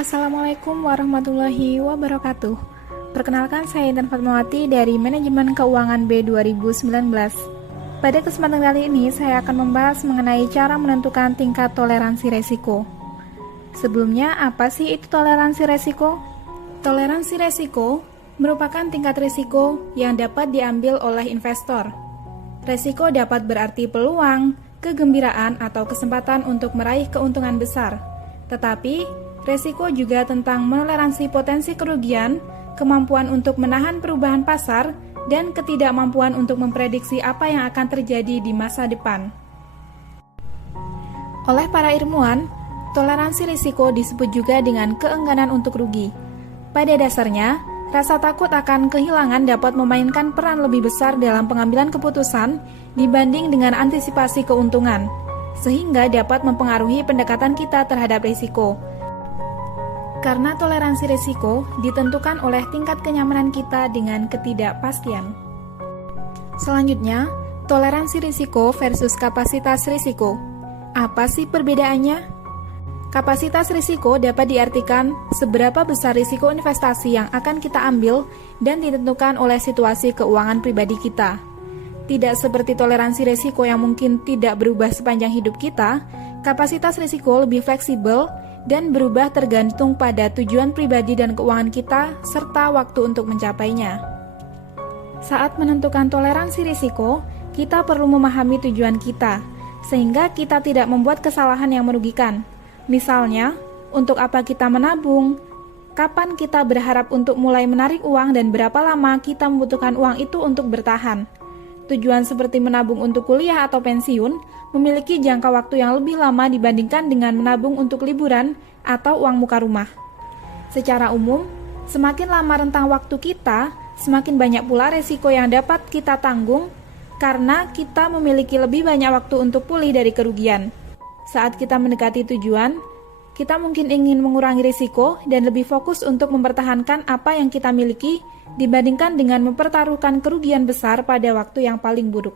Assalamualaikum warahmatullahi wabarakatuh. Perkenalkan, saya Intan Fatmawati dari Manajemen Keuangan B 2019. Pada kesempatan kali ini, saya akan membahas mengenai cara menentukan tingkat toleransi resiko. Sebelumnya, apa sih itu toleransi resiko? Toleransi resiko merupakan tingkat risiko yang dapat diambil oleh investor. Resiko dapat berarti peluang, kegembiraan, atau kesempatan untuk meraih keuntungan besar. Tetapi, resiko juga tentang menoleransi potensi kerugian, kemampuan untuk menahan perubahan pasar, dan ketidakmampuan untuk memprediksi apa yang akan terjadi di masa depan. Oleh para ilmuwan, toleransi risiko disebut juga dengan keengganan untuk rugi. Pada dasarnya, rasa takut akan kehilangan dapat memainkan peran lebih besar dalam pengambilan keputusan dibanding dengan antisipasi keuntungan, sehingga dapat mempengaruhi pendekatan kita terhadap risiko. Karena toleransi risiko ditentukan oleh tingkat kenyamanan kita dengan ketidakpastian. Selanjutnya, toleransi risiko versus kapasitas risiko. Apa sih perbedaannya? Kapasitas risiko dapat diartikan seberapa besar risiko investasi yang akan kita ambil dan ditentukan oleh situasi keuangan pribadi kita. Tidak seperti toleransi risiko yang mungkin tidak berubah sepanjang hidup kita, kapasitas risiko lebih fleksibel dan berubah tergantung pada tujuan pribadi dan keuangan kita serta waktu untuk mencapainya. Saat menentukan toleransi risiko, kita perlu memahami tujuan kita, sehingga kita tidak membuat kesalahan yang merugikan. Misalnya, untuk apa kita menabung, kapan kita berharap untuk mulai menarik uang, dan berapa lama kita membutuhkan uang itu untuk bertahan. Tujuan seperti menabung untuk kuliah atau pensiun memiliki jangka waktu yang lebih lama dibandingkan dengan menabung untuk liburan atau uang muka rumah. Secara umum, semakin lama rentang waktu kita, semakin banyak pula resiko yang dapat kita tanggung karena kita memiliki lebih banyak waktu untuk pulih dari kerugian. Saat kita mendekati tujuan, kita mungkin ingin mengurangi risiko dan lebih fokus untuk mempertahankan apa yang kita miliki dibandingkan dengan mempertaruhkan kerugian besar pada waktu yang paling buruk.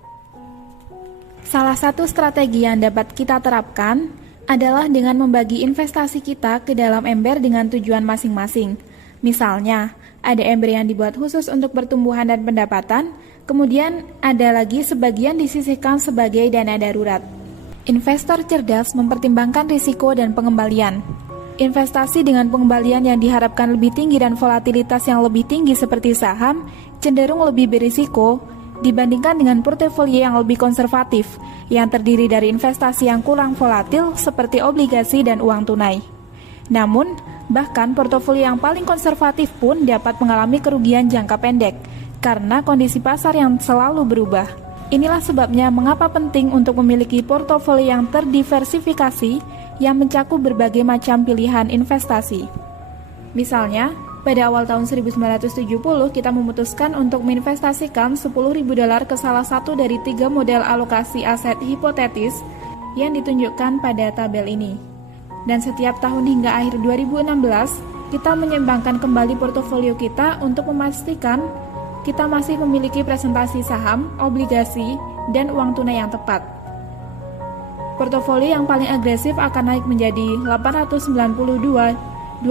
Salah satu strategi yang dapat kita terapkan adalah dengan membagi investasi kita ke dalam ember dengan tujuan masing-masing. Misalnya, ada ember yang dibuat khusus untuk pertumbuhan dan pendapatan, kemudian ada lagi sebagian disisihkan sebagai dana darurat. Investor cerdas mempertimbangkan risiko dan pengembalian. Investasi dengan pengembalian yang diharapkan lebih tinggi dan volatilitas yang lebih tinggi seperti saham cenderung lebih berisiko dibandingkan dengan portofolio yang lebih konservatif, yang terdiri dari investasi yang kurang volatil seperti obligasi dan uang tunai. Namun, bahkan portofolio yang paling konservatif pun dapat mengalami kerugian jangka pendek, karena kondisi pasar yang selalu berubah. Inilah sebabnya mengapa penting untuk memiliki portofolio yang terdiversifikasi, yang mencakup berbagai macam pilihan investasi. Misalnya, pada awal tahun 1970, kita memutuskan untuk menginvestasikan $10.000 ke salah satu dari 3 model alokasi aset hipotetis yang ditunjukkan pada tabel ini. Dan setiap tahun hingga akhir 2016, kita menyeimbangkan kembali portofolio kita untuk memastikan kita masih memiliki presentasi saham, obligasi, dan uang tunai yang tepat. Portofolio yang paling agresif akan naik menjadi $892.28,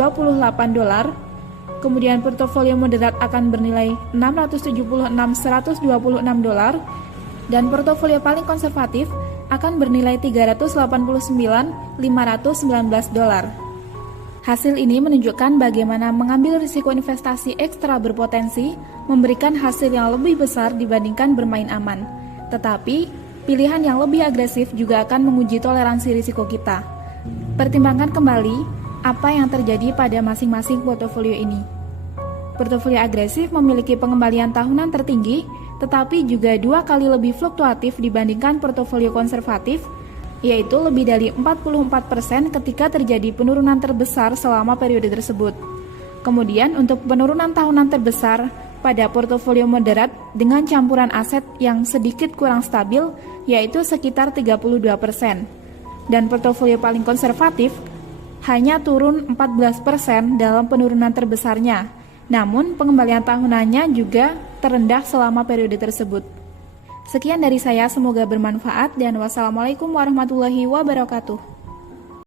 kemudian portofolio moderat akan bernilai $676.126, dan portofolio paling konservatif akan bernilai $389.519. Hasil ini menunjukkan bagaimana mengambil risiko investasi ekstra berpotensi memberikan hasil yang lebih besar dibandingkan bermain aman. Tetapi, pilihan yang lebih agresif juga akan menguji toleransi risiko kita. Pertimbangkan kembali apa yang terjadi pada masing-masing portofolio ini. Portofolio agresif memiliki pengembalian tahunan tertinggi, tetapi juga 2 kali lebih fluktuatif dibandingkan portofolio konservatif, yaitu lebih dari 44% ketika terjadi penurunan terbesar selama periode tersebut. Kemudian untuk penurunan tahunan terbesar pada portofolio moderat dengan campuran aset yang sedikit kurang stabil, yaitu sekitar 32%. Dan portofolio paling konservatif hanya turun 14% dalam penurunan terbesarnya. Namun, pengembalian tahunannya juga terendah selama periode tersebut. Sekian dari saya, semoga bermanfaat dan wassalamualaikum warahmatullahi wabarakatuh.